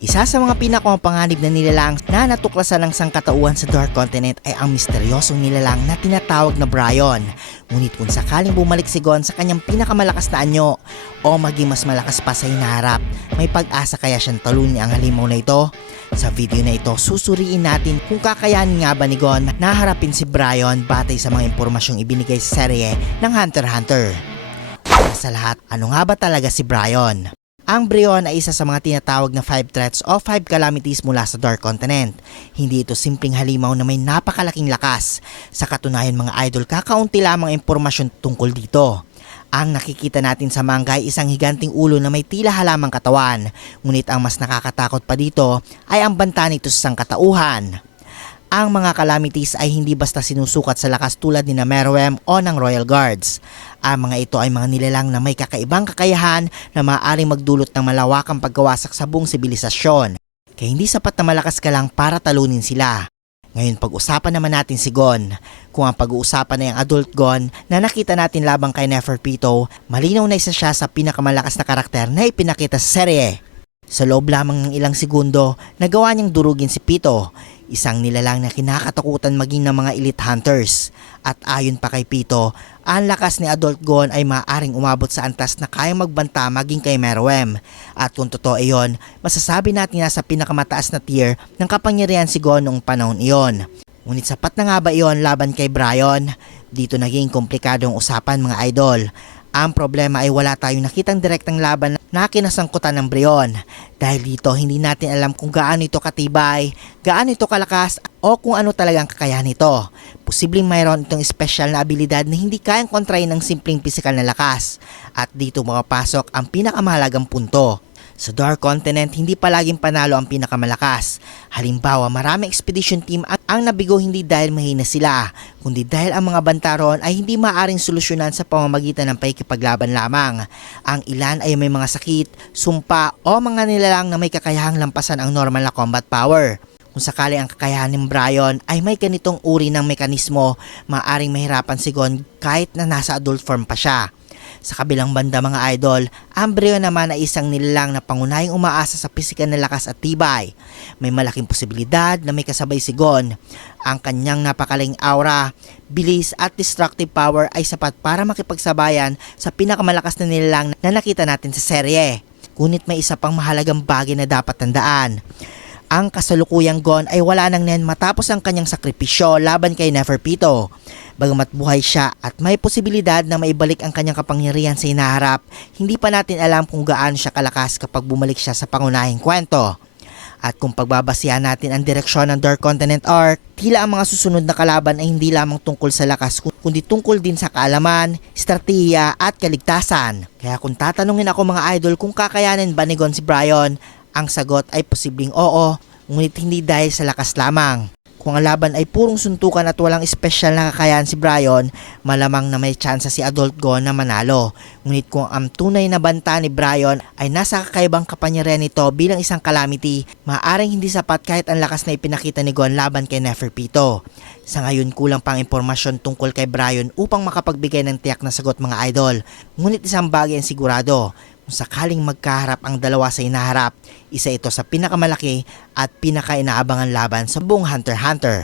Isa sa mga pinakapanganib na nilalang na natuklasan ng sangkatauhan sa Dark Continent ay ang misteryosong nilalang na tinatawag na Brion. Ngunit kung sakaling bumalik si Gon sa kanyang pinakamalakas na anyo o maging mas malakas pa sa hinaharap, may pag-asa kaya siyang talunin ang halimaw na ito? Sa video na ito, susuriin natin kung kakayanin nga ba ni Gon na harapin si Brion batay sa mga impormasyong ibinigay sa serye ng Hunter x Hunter. Para sa lahat, ano nga ba talaga si Brion? Ang Brion ay isa sa mga tinatawag na 5 threats o 5 calamities mula sa Dark Continent. Hindi ito simpleng halimaw na may napakalaking lakas. Sa katunayan mga idol, kakaunti lamang impormasyon tungkol dito. Ang nakikita natin sa manga ay isang higanting ulo na may tila halamang katawan. Ngunit ang mas nakakatakot pa dito ay ang banta nito sa sangkatauhan. Ang mga calamities ay hindi basta sinusukat sa lakas tulad ni Meruem o ng Royal Guards. Ang mga ito ay mga nilalang na may kakaibang kakayahan na maaaring magdulot ng malawakang pagkawasak sa buong sibilisasyon. Kaya hindi sapat na malakas ka lang para talunin sila. Ngayon pag-usapan naman natin si Gon. Kung ang pag-uusapan ay ang adult Gon na nakita natin labang kay Neferpitou, malinaw na isa siya sa pinakamalakas na karakter na ipinakita sa serye. Sa loob lamang ng ilang segundo, nagawa niyang durugin si Pito, isang nilalang na kinakatakutan maging ng mga elite hunters. At ayon pa kay Pito, ang lakas ni Adult Gon ay maaaring umabot sa antas na kayang magbanta maging kay Meruem. At kung totoo iyon, masasabi natin na sa pinakamataas na tier ng kapangyarihan si Gon noong panahon iyon. Ngunit sapat na nga ba iyon laban kay Brion? Dito naging komplikadong usapan mga idol. Ang problema ay wala tayong nakitang direktang laban na kinasangkutan ng Brion. Dahil dito hindi natin alam kung gaano ito katibay, gaano ito kalakas o kung ano talagang kakayahan nito. Posibleng mayroon itong espesyal na abilidad na hindi kayang kontrahin ng simpleng pisikal na lakas. At dito makapasok ang pinakamahalagang punto. Sa Dark Continent, hindi palaging panalo ang pinakamalakas. Halimbawa, maraming expedition team ang nabigo hindi dahil mahina sila, kundi dahil ang mga banta roon ay hindi maaaring solusyonan sa pamamagitan ng pakikipaglaban lamang. Ang ilan ay may mga sakit, sumpa o mga nilalang na may kakayahang lampasan ang normal na combat power. Kung sakali ang kakayahan ng Brion ay may ganitong uri ng mekanismo, maaaring mahirapan si Gon kahit na nasa adult form pa siya. Sa kabilang banda mga idol, ang Brion naman ay isang nilalang na pangunahing umaasa sa pisikal na lakas at tibay. May malaking posibilidad na may kasabay si Gon. Ang kanyang napakaling aura, bilis at destructive power ay sapat para makipagsabayan sa pinakamalakas na nilalang na nakita natin sa serye. Ngunit may isa pang mahalagang bagay na dapat tandaan. Ang kasalukuyang Gon ay wala nang nen matapos ang kanyang sakripisyo laban kay Neferpitou. Bagamat buhay siya at may posibilidad na maibalik ang kanyang kapangyarihan sa hinaharap, hindi pa natin alam kung gaano siya kalakas kapag bumalik siya sa pangunahing kwento. At kung pagbabasihan natin ang direksyon ng Dark Continent arc, tila ang mga susunod na kalaban ay hindi lamang tungkol sa lakas kundi tungkol din sa kaalaman, estratehiya at kaligtasan. Kaya kung tatanungin ako mga idol kung kakayanin ba ni Gon si Brion, ang sagot ay posibleng oo, ngunit hindi dahil sa lakas lamang. Kung ang laban ay purong suntukan at walang espesyal na kakayahan si Brion, malamang na may tsansa si Adult Gon na manalo. Ngunit kung ang tunay na banta ni Brion ay nasa kakaibang kapangyarihan nito bilang isang calamity, maaaring hindi sapat kahit ang lakas na ipinakita ni Gon laban kay Neferpitou. Sa ngayon kulang pang impormasyon tungkol kay Brion upang makapagbigay ng tiyak na sagot mga idol. Ngunit isang bagay ang sigurado. Kung sakaling magkaharap ang dalawa sa hinaharap, isa ito sa pinakamalaki at pinakainaabangan laban sa buong Hunter x Hunter.